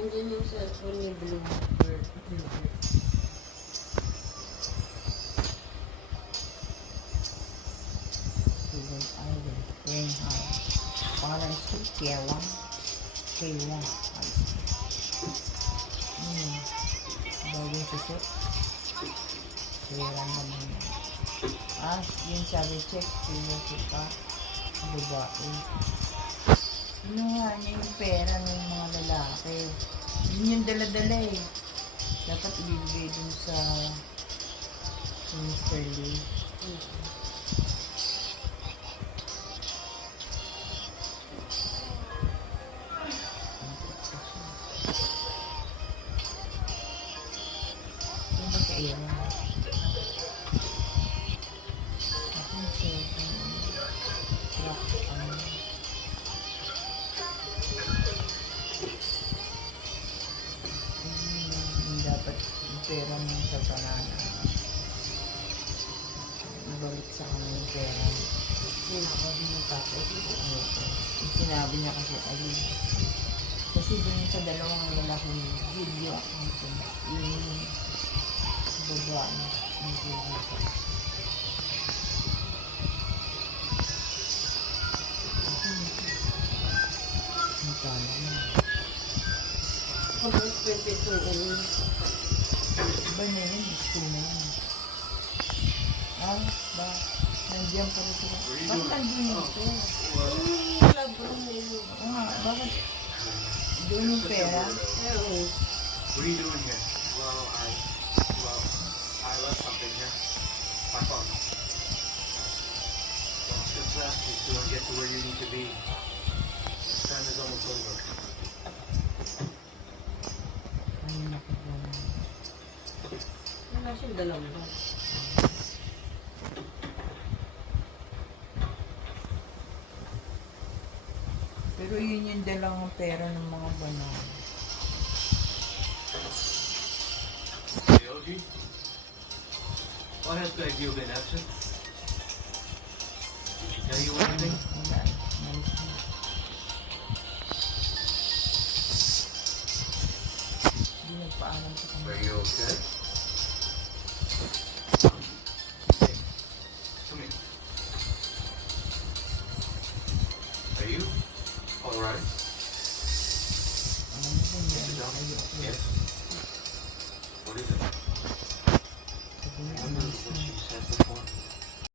Andyan yung cellphone ni Blue. Student Idol. Praying hard. Pangalan is K1. K1. Bagong susot. Kaya naman yan. Yung sabi check. Sinuso pa. Babae. Kinuha niya yung pera ng mga lalaki. Yun yung dala-dala eh. Dapat ibibigay dun sa Mr. Lee. Ano ba sa iyo? Ako yung cellphone. Rock ano. Dapat yung pera mo sa panana. Ibalik sa kanya yung pera. Sinakabi ng tatay. Yung sinabi niya kasi, ayun. Kasi dun sa dalawang lalaking video account ko, yung baba na yung video ko. Ang tala na. Kung mas pwede Iba na yun, gusto na yun. Ba? Nandiyan pa rin sila. Bakit nandiyan ito? wala ba mo? Bakit? Doon yung pera? Oo. What are you doing here? Well, I left something here. My phone. Don't feel fast. You still don't get to where you need to be. This time is almost over. Ayun ako ba? Wala siyang dalawa. Pero yun yung dalang pera ng mga banan. Hey, OG? Why has Greg you been absent? Did he tell you anything?